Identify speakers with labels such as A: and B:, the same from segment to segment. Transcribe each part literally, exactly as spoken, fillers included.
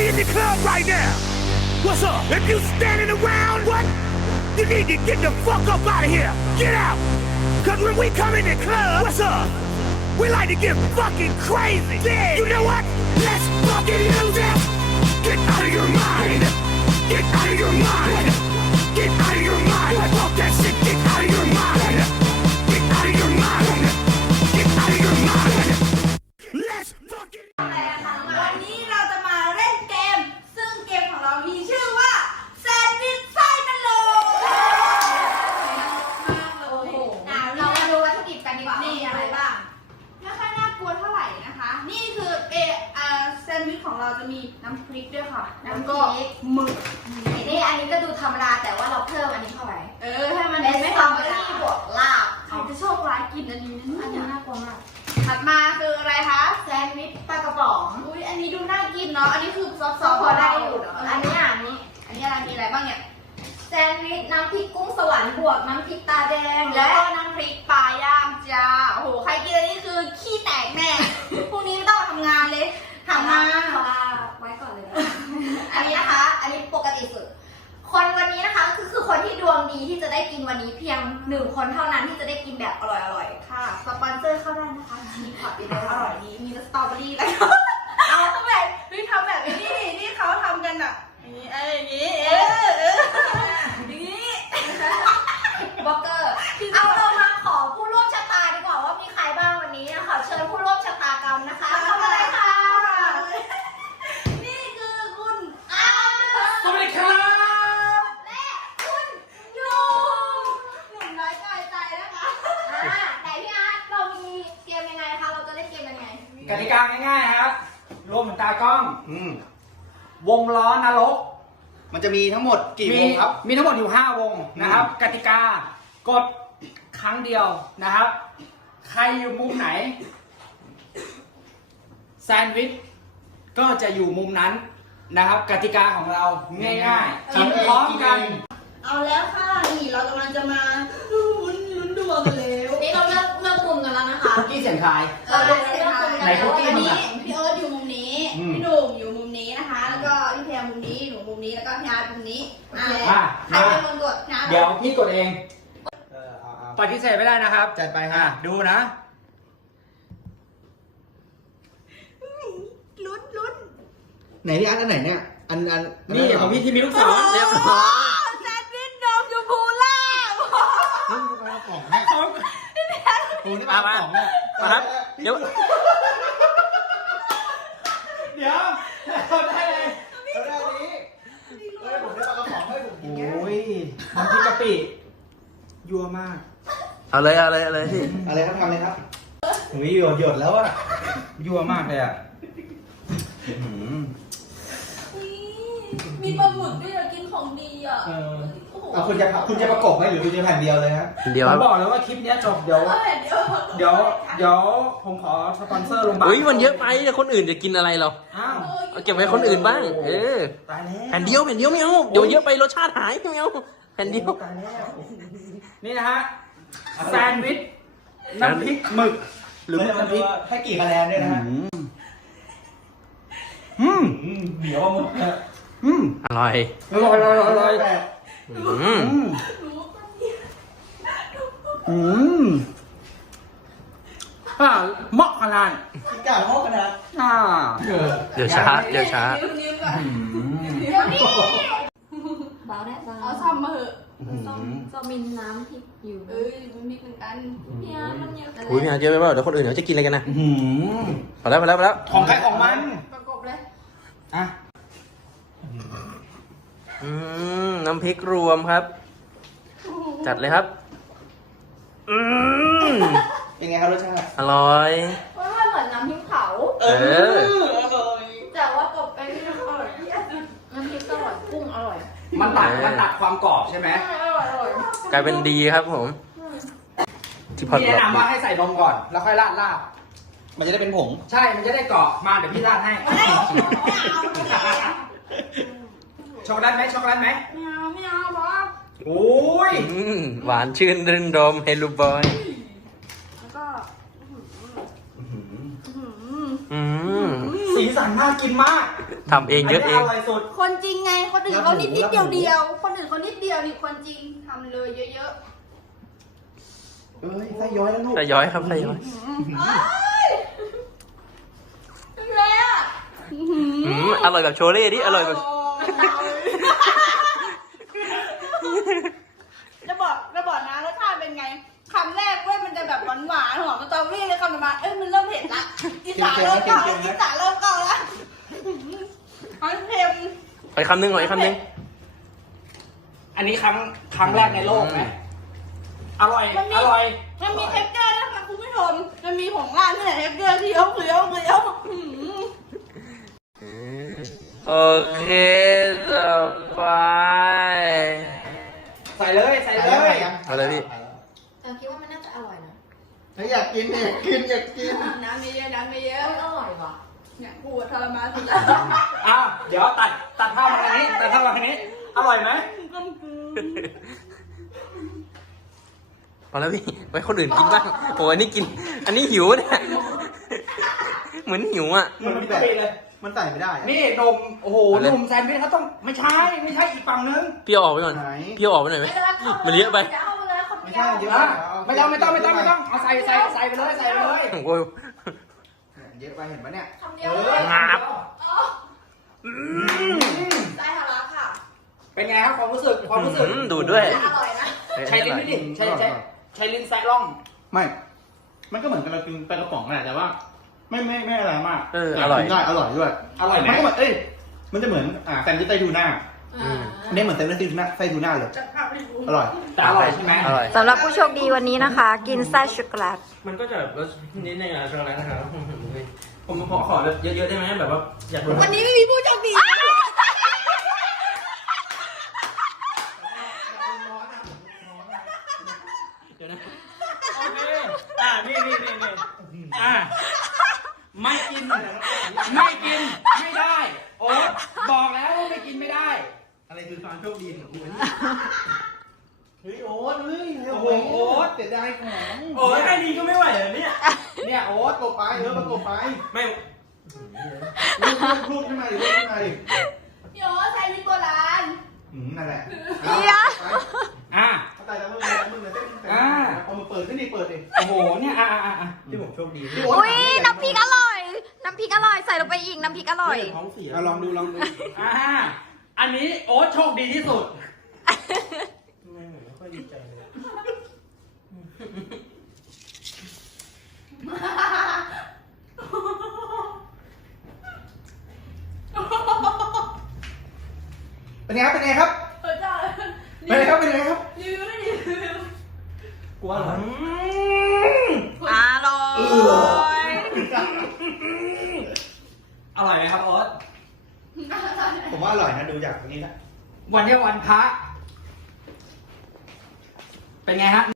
A: everybody in the club right now. What's up? If you standing around, what? You need to get the fuck up out of here. Get out. Cause when we come in the club, what's up? We like to get fucking crazy. Yeah. You know what? Let's fucking lose it. Get out of your mind. Get out of your mind. Get out of your mind. Fuck that shit. Get out of your mind. Get out of your mind. Get out of your mind. Let's fucking.
B: วันนี้เราจะมาเล่นเกมซึ่งเกมของเรามีชื่อว่าแซนด์วิชไส้นรกโอ้โหเรามาดูวัตถุดิบกันดีกว่ามีอะไรบ้างไม่ค่อยน่ากลัวเท่าไหร่นะคะนี่คือเออแซนด์วิชของเราจะมีน้ำพริกด้วยค่ะแล้วก็หมึกนี่อันนี้ก็ดูธรรมดาแต่ว่าเราเพิ่มอันนี้เข้าไปเออให้มันไม่ธรรมดาบวกลาบเขาจะโชคร้ายกินอันนี้นะอันนี้น่ากลัวมากถัดมาคืออะไรคะแซนด์วิชปลากระป๋องอุ้ยอันนี้ดูน่ากินเนาะอันนี้คือซอสพอได้อยู่เนาะอันนี้อันนี้อันนี้อะไรมีอะไรบ้างเนี่ยแซนด์วิชน้ำพริกกุ้งสวรรค์บวกน้ำพริกตาแดงและน้ำพริกปลาย่างจ้าโอ้โหใครกินอันนี้คือขี้แตกแน่พรุ่งนี้ไม่ต้องมาทำงานเลยทำมาไว้ก่อนเลยอันนี้นะคะอันนี้ปกติสุดคนวันนี้นะคะคือคือคนที่ดวงดีที่จะได้กินวันนี้เพียงหนึ่งคนเท่านั้นที่จะได้กินแบบอร่อยๆค่ะสปอนเซอร์เข้าได้นะคะชีสผัดเป็นอร่อยดีมีสตรอเบอรี่แล้วเอาทำแบบนี่ทำแบบนี้นี่เขาทำกันอ่ะอย่างนี้เอออย่างนี้เออเอออย่างนี้บล็อกเกอร์เอาเรามาขอผู้ร่วมชะตาดีกว่าว่ามีใครบ้างวันนี้ขอเชิญผู้ร่วมชะตากรรมนะคะเข้ามาเลยค่ะนี่คือคุณอาสวัสดีครับและคุณหนุ่มหนุ่มน้อยใจใจนะคะอ่าแต่พี่อาร์ตเรามีเกมยังไงคะเราจะเล่นเกมยังไง
C: กติกาง่ายๆครับรวมเหมือนตากล้อง
D: อืม
C: วงล้อนรก
D: มันจะมีทั้งหมดกี่วงครับ
C: มีทั้งหมดอยู่ห้าวงนะครับ กติกากดครั้งเดียวนะครับ ใครอยู่มุมไหนแซนด์วิชก็จะอยู่มุมนั้นนะครับ กติกาของเราง่ายๆกินพร้อมกัน
B: เอาแล้วค่ะนี่เรากำลังจะมาลุ้นลุ้นดวงกันแล้วนี่เราเลือกเลือกมุมกันแล้วนะคะ
C: คุกกี้เสียงทาย
B: เราเลือกเสียงทาย
C: ไหนคุกกี้
B: อัน
C: มึง
B: นี้
C: อะ
B: พี่เอิร์ธอยู่มุมนี้พี่หนุ่มอยู่มุมนี้นะคะแล้วก็พี่แพรมุมนี้หนูมุมนี้แล้วก็พี่อาร์ตมุมนี้อ่าใครเป็นคนกดนะ
C: เดี๋ยวพี่กดเอง
D: เออเอาเอา
C: ปฏิเสธไม่ได้นะครับ
D: จัดไปฮะ
C: ดูนะ
B: ลุ้นลุ้น
D: ไหนพี่อาร์ตอันไหนเนี่ยอันอัน
C: นี่ของพี่ที่มีลูกศรเรียบร้อย
B: แซนด์วิชนมชมพูล่า
D: นี่มันปลากระป๋องเนี่ยโอ้นี่ปลากระป๋องเนี่ย
C: มาครับเดี๋ยวเดี๋ยวเราได้เลย
D: เราได้อันนี้เฮ้ยผมได้ปลากระป๋องให้ผมกินแค่
C: โอ้ยน้ำพริกกะปิยั่วมาก
E: เอาเลยเอาเลยเอาเลยพี่
D: อะไรครับทำเลยครับอุ้ยหยดหยดแล้วอะ
C: ยั่วมากเลยอ่ะ
B: มีปลาหมึกด้วยอยากกินของดีอ่ะ
D: เออเอาคุณจะคุณจะประกบไหมหรือคุณจะแผ่นเดียวเลยฮะ
E: เดี๋ยว
C: ผ
E: ครั
C: ม
E: บ
C: บอกเลยว่าคลิปนี้จบเดี๋ยว เดี๋ยวเดี๋ยวผมขอสปอนเซอร์ลงบ้าง
E: อุ้ยมันเยอะไปเดี๋ยวคนอื่นจะกินอะไรเรา
C: อ้าว
E: เอาเก็บไว้คนอื่นบ้าง เออ
C: ตายแล้ว
E: แผ่นเดียวแผ่นเดียวไม่เอาเดี๋ยวเยอะไปรสชาติหายไม่เอาแผ่นเดียว
C: ตายแล้วนี่นะฮะแซนด์วิชน้ำพริกหมึกหรือน้ำพริก
D: ให้กี่คะแนนด้วยนะฮะ
C: อืม
D: เหนียวหมด
C: อืม
E: อร่อย
C: อร่อยอร่อยอร่อย
E: อืม
C: อืมอืมอ่าเหมาะขนาด
D: กินกาโมกนะ
C: อ่า
E: เดี๋ยวช้าเดี๋ยวช้า
B: นิ้วก่อน
C: อืม
B: เดี๋ยวนี้
F: เบาได้เบา
B: เอาซ่อมมาเหอะ
F: ส้มส้มมีน้ำพริกอยู่
B: เอ้ยมันมีเหมือนกัน
F: พี่อาร์ตมันเยอะแต่
E: อุ้ยพี่อาร์ตเยอะไปเปล่าเดี๋ยวคนอื่นเขาจะกินอะไรกันนะ
C: อืม
E: พอแล้วพอแล้วพอแล้ว
C: ของใครของมัน
B: ประกบเลย
C: อ่ะ
E: อืมน้ำพริกรวมครับ จัดเลยครับ อืม
D: เป็นไงครับรสชาติ
E: อร่อย
B: ว่ามันเหมือนน้ำพริกเผา
E: เออ
B: แต่ว่ากบเป็นน้ำอร่อยน้ำพริกอร่อยกุ้งอร่อย
C: มันตัดมันตัดความกรอบใช่ไหม
B: อร่อยอร่อย
E: กลายเป็นดีครับผม ที่พอด
C: พี่แนะนำว่าให้ใส่นมก่อน แล้วค่อยราดราด
D: มันจะได้เป็นผง
C: ใช่ มันจะได้เกาะมาเดี๋ยวพี่ราดให้
B: ไม่เอาไม่เอา
C: ช็อกโกแลตไหมช็อกโกแลตไหม
B: ไม่เอาไม่เอาบอส
C: โอ้ย
E: อืมหวานชื่นรื่นรมเฮลูบอย
B: แล้วก็
E: อืม
C: สีสันน่ากินมาก
E: ทำเองเยอะเอง
C: นนี้อร่อยสุด
B: คนจริงไง คนอื่นเขานิดนิดเดียวเดียวคนอื่นเขานิดเดียวนี่คนจริงทำเลยเยอะ
D: เอ้ยไส้ย้อยแล้วลูก
E: ใส่ย้อยครับใส่ย้อย
B: ๆเอ้ยเป็นไรอ่ะ
E: อืมอร่อยแบบโชเล่ดิอร่อยแบบ
B: จะบอกจะบอกนะรสชาติเป็นไงคำแรกเว้ยมันจะแบบหวานหวานๆหอมสตรอเบอรี่เลยคำต่อมาเอ้ยมันเริ่มเผ็ดละอีสานเริ่มเก่าแล้วอีสานเริ่มเก่าแล้วมันเค็ม
E: ไปคำนึงหน่อยคำนึง
C: อันนี้ครั้งครั้งแรกในโลกไหมอร่อย
B: มันมี
C: อร่อย
B: มันมีเท็กเจอร์นะคะคุณผู้ชมมันมีผงราดนี่แหละเท็กเจอร์ที่เคี้ยวเคี้ยวเคี้ยวหืม
E: โอเคต่อไป
C: ใส่เลยใส่เลย
E: เอาเลยพี่
F: เออคิดว่ามันน่าจะอร่อยนะ
D: เฮ้ยอยากกินเนี่ยอยากกินอยากกิน
B: น้ำมีเยอะน้ำมีเย
F: เอ
B: อะ
F: ออร่อยว่ะ
B: เนี่ยกูทรมานสุดแล้ว
C: อ้าวเดี๋ยวตัดตัดภาพมาทางนี้ตัดภาพมาทางนี้ อร่อยไหม
E: พอแล้วพี่ไว้คนอื่นกินบ้างโอ้อันนี้กิน อันนี้หิวเนี่ยเหมือนหิวอ่ะ
C: เหมือนวิตามินเลย
D: มันใส่ไม่ได้อะ
C: นี่นมโอ้โห
E: อะไร
C: นมแซนด์วิชเขาต้องไม่ใช่ไม่ใช่อีกฝั่งนึง
E: พี่เอาออกไปก่อน
D: ไหน
E: พี่เอาออกไปหน่อยไหม
F: ไม่เป็นไรเข้า
E: มันเยอะไป
F: จะเอาไปเลยคน
D: ไม่
F: เดีย
D: ใช่
F: ว
D: เยอะ
C: อ่ะ
D: เอา
C: ไม่ต้องไม่ต้องไม่ต้องไม่ต้องเอาใส่ใส่ใส่ไปเลยใส่ไปเลย
E: โอ้ย
D: เยอะไปเห็นปะเนี่ย
F: คำเดียว
C: เอ
F: เล
C: อย
E: งับ
F: อ๋อ
E: อืม
B: ได้ทาระค่ะ
C: เป็นไงครับความรู้สึกความรู้สึก
E: อืมดูดด้วย
B: อร่อยนะ
C: ใช้ลิ้นไม่ดิใช้ใช้ใช้ลิ้นแซะร่อง
D: ไม่ มันก็เหมือนกับเรากินปลากระป๋องแหละแต่ว่า ไม่ไม่ไม่อะไรมาก
E: เอออร่อย
D: กินได้อร่อยด้วย
C: อร่อยไหม
D: มันก็เหมือนเอ้ยมันจะเหมือนอ่าแซนด์วิชไส้ทูน่า
E: อืม
D: อันนี้เหมือนแซนด์วิชไส้ทูน่าไส้ทูน่าเลย
B: จะพาไปดู
D: อร่อย
C: แต่อร่อยใช่ไหม
E: อร่อย
F: สำหรับผู้โชคดีวันนี้นะคะ กินไส้ช็อกโกแลต
E: มันก็จะรสนิดนึงอะช็อกโกแลตนะครับผมขอขอเยอะๆได้ไหมแบบว่าอยากรู้
B: วันนี้ไม่มีผู้โชคดี
E: เดี๋ยวนะ
C: โอเคอ่านี่นี่นี่นี่อ่าไม่กินไม่กินไม่ได้โอ๊ตบอกแล้วว่าไม่กินไม่ได้
D: อะไรคือความโชคดีของคุณเฮ้ยโอ๊ตเฮ้ย
C: โอ้โหโอ๊ต
D: เสียดายของ
C: โอ้ยแค่นี้ก็ไม่ไหวแล้วเนี่ย
D: เนี่ยโอ๊ตกบไปเออประกบไป
C: ไม่
D: ลูกลูกลูกขึ้นมาดิลูกขึ้นมาดิ
B: พี่โอ้ใช้ลิ้นโบราณ
D: อืมนั่นแหละ
F: เดี๋ยว
C: อ่ะ
D: เอาแต่ละมือแต่ละมือเลยเต้นแต่ละมือเอามาเปิดขึ้นดิเปิดดิ
C: โอ้โหเนี่ยอ่ะอ่ะอ่ะอ่ะ
E: ที่ผมโชคดี
D: พี่โอ๊ต
F: อุ้ยน้ำพริกอร่อย น้ำพริกอร่อย ใส่ลงไปอีก น้ำพริกอร่อย
E: ท้องเสีย
D: เอาลองดูลองดู
C: อ่าอันนี้โอ๊ตโชคดีที่สุด
E: ไม่ไม่ค่อยดีใจเลย
D: เป็นไงครับเป็นไงครับ
B: เออจ้า
D: เป็นไงครับเป็นไงครับ
B: รีวิวได้รีวิว
D: กลัวเหรอ
F: อร่อย
C: อร่อยไหมครับโอ๊ต
D: ผมว่าอร่อยนะดูจากตรงนี้ละ
C: วันนี้วันพระเป็นไงฮะ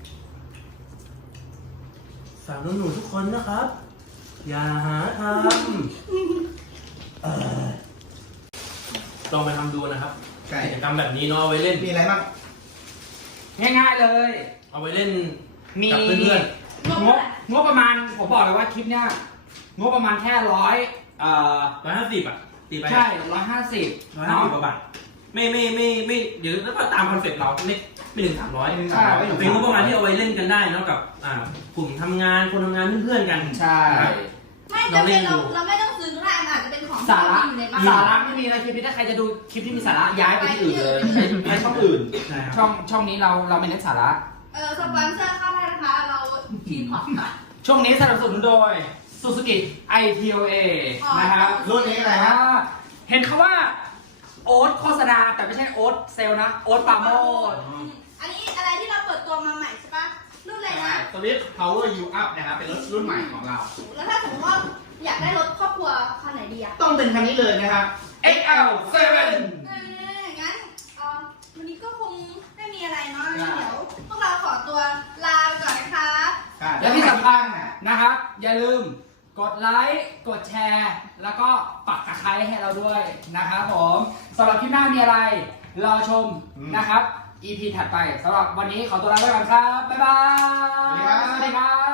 E: สาวหนูๆทุกคนนะครับ อย่าหาทำเอ่อลองไปทำดูนะครับ
D: ใช่
E: กิจกรรมแบบนี้เนาะเอาไว้เล่น
D: มีอะไรบ้าง
C: ง่ายๆเลย
E: เอาไว้เล่น
C: มี
E: กับเพื่อน
C: งบงบประมาณผมบอกเลยว่าคลิปเนี้ยงบประมาณแค่ร้อยเอ่อ
E: ๆร้อยห้าสิบอ่ะตีไป
C: ใช่ร้อยห้าสิบ
E: ร้อยห้าสิบกว่าบาทไม่ไม่ไม่ไม่เดี๋ยวแล้วก็ตามคอนเซ็ปต์เราไม่ไม่ถึงสามร้อย
C: ใช่
E: เป็นงบประมาณที่เอาไว้เล่นกันได้เนาะกับอ่ากลุ่มทำงานคนทำงานเพื่อนๆกัน
C: ใช่
B: ไม่จำเป็นเราเราไม่ต้องซื้อก็ได้มันอาจจะเป็นของที่
C: สาระ
B: มีอยู่ในบ้าน
C: สาระไม่มีอะไรคลิปนี้ถ้าใครจะดูคลิปที่มีสาระย้ายไปที่อื่นเลยไปช่องอื่น
E: ใช่ครับ
C: ช่องช่องนี้เราเราไม่เน้นสาระ
B: เออสปอนเซอร์เข้าได้นะคะ เราทีมพอร์ตค่ะ
C: ช่วงนี้สนับสนุนโดย Suzuki ไอ ที โอ เอ
B: อ๋อ
C: นะครับ
D: รุ่นนี้อะไรฮะ
C: อ่าเห็นเขาว่าโอ๊ตโฆษณาแต่ไม่ใช่โอ๊ตเซลลนะ โอ๊ตปราโมด
B: อันนี้อะไรที่เราเปิดตัวมาใหม่ใช่ปะรุ่นอะไรนะ
D: สวิฟต์ power you up นะครับเป็นรถรุ่นใหม่ของเรา
B: แล้วถ้าสมมติว่าอยากได้รถครอบครัวคันไหนดีอะ
D: ต้องเป็นคันนี้เลยนะครับ
C: เอ็กซ์ แอล เซเว่น
B: เอองั้นเอ่อวันนี้ก็คงไม่มีอะไรเนาะงั้นเดี๋ยวพวกเราขอตัวลาไปก่อนนะคะ
C: และที่สำคัญนะครับ อย่าลืมกดไลค์ กดแชร์ แล้วก็ปักตะไคร้ให้เราด้วยนะครับผมสำหรับคลิปหน้ามีอะไร รอชม
D: อืม
C: นะครับ อี พี ถัดไปสำหรับวันนี้ขอตัวลาไปก่อนครับ บ๊ายบาย
D: สวัสดีครับ
C: สวัสดีครับ